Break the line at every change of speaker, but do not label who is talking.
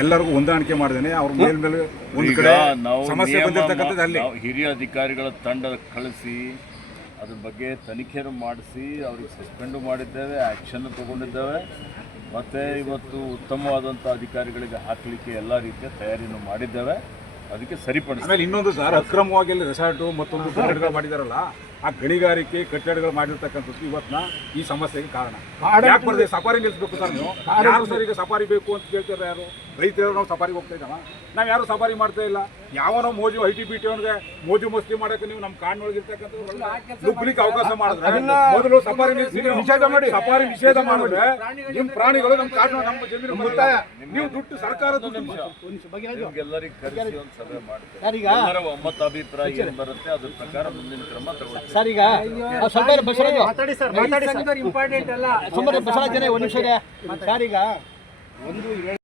ಎಲ್ಲರಿಗೂ ಹೊಂದಾಣಿಕೆ ಮಾಡಿದ್ದೇನೆ. ಅವ್ರ ಮೇಲ್ಮೇಲೆ ಒಂದು ಕಡೆ ಸಮಸ್ಯೆ ಬಂದಿರತಕ್ಕಂಥದ್ದು ಅಲ್ಲಿ.
ನಾವು ಹಿರಿಯ ಅಧಿಕಾರಿಗಳ ತಂಡ ಕಳಿಸಿ ಅದ್ರ ಬಗ್ಗೆ ತನಿಖೆಯನ್ನು ಮಾಡಿಸಿ ಅವ್ರಿಗೆ ಸಸ್ಪೆಂಡು ಮಾಡಿದ್ದೇವೆ ಆ್ಯಕ್ಷನ್ ತಗೊಂಡಿದ್ದೇವೆ. ಮತ್ತು ಇವತ್ತು ಉತ್ತಮವಾದಂಥ ಅಧಿಕಾರಿಗಳಿಗೆ ಹಾಕಲಿಕ್ಕೆ ಎಲ್ಲ ರೀತಿಯ ತಯಾರಿಯನ್ನು ಮಾಡಿದ್ದೇವೆ. ಅದಕ್ಕೆ ಸರಿಪಡಿಸಿ
ಆಮೇಲೆ ಇನ್ನೊಂದು ಸರ್ ಅಕ್ರಮವಾಗಿ ಅಲ್ಲಿ ರೆಸಾರ್ಟು ಮತ್ತೊಂದು ಮಾಡಿದಾರಲ್ಲ. ಆ ಗಣಿಗಾರಿಕೆ ಕಟ್ಟಡಗಳು ಮಾಡಿರ್ತಕ್ಕಂಥದ್ದು ಇವತ್ತಿನ ಈ ಸಮಸ್ಯೆಗೆ ಕಾರಣ. ಯಾಕೆ ಬರ್ದೆ? ಸಫಾರಿ ನಿಲ್ಲಿಸ್ಬೇಕು ಸರ್ ನೀವು. ಯಾರು ಸರ್ ಈಗ ಸಫಾರಿ ಬೇಕು ಅಂತ ಕೇಳ್ತಾರೆ ಯಾರು? ರೈತರು ನಾವು ಸಫಾರಿಗೆ ಹೋಗ್ತಾ ಇದ್ದಾವ? ನಾವು ಯಾರು ಸಫಾರಿ ಮಾಡ್ತಾ ಇಲ್ಲ. ಯಾವನೋ ಮೋಜು ಐ ಟಿ ಬಿ ಟಿ ಅವನಿಗೆ ಮೋಜು ಮಸ್ತಿ ಮಾಡಕ್ಕೆ ನೀವು ನಮ್ಮ ಕಾಡಿನೊಳಗೆ ಇರ್ತಕ್ಕಂಥ ನುಗ್ಲಿಕ್ಕೆ ಅವಕಾಶ ಮಾಡಿದ್ರೆ ಮೊದಲು ಸಫಾರಿ ನಿಷೇಧ ಮಾಡಿ. ಸಫಾರಿ ನಿಷೇಧ ಮಾಡಿದ್ರೆ ನಿಮ್ಮ ಪ್ರಾಣಿಗಳು ನಮ್ಮ ಕಾಡಿನ ನಮ್ಮ ಜಮೀನು ಮುಕ್ತಾಯ ನೀವು ದುಡ್ಡು ಸರ್ಕಾರ ದುಡ್ಡು
ಒಮ್ಮತ ಅಭಿಪ್ರಾಯ ಏನು ಬರುತ್ತೆ ಅದ್ರ ಪ್ರಕಾರ ಮುಂದಿನ ಕ್ರಮ ತಗೊಳ್ತೀವಿ.
ಸರ್ ಈಗ ಸ್ವಲ್ಪ ಬಸವರಾಜ್.
ಮಾತಾಡಿ ಸರ್ ಮಾತಾಡಿ ಇಂಪಾರ್ಟೆಂಟ್ ಅಲ್ಲ
ಬಸವರಾಜ್ ಜನ ಒಂದು ನಿಮಿಷ ಸರ್ ಈಗ ಒಂದು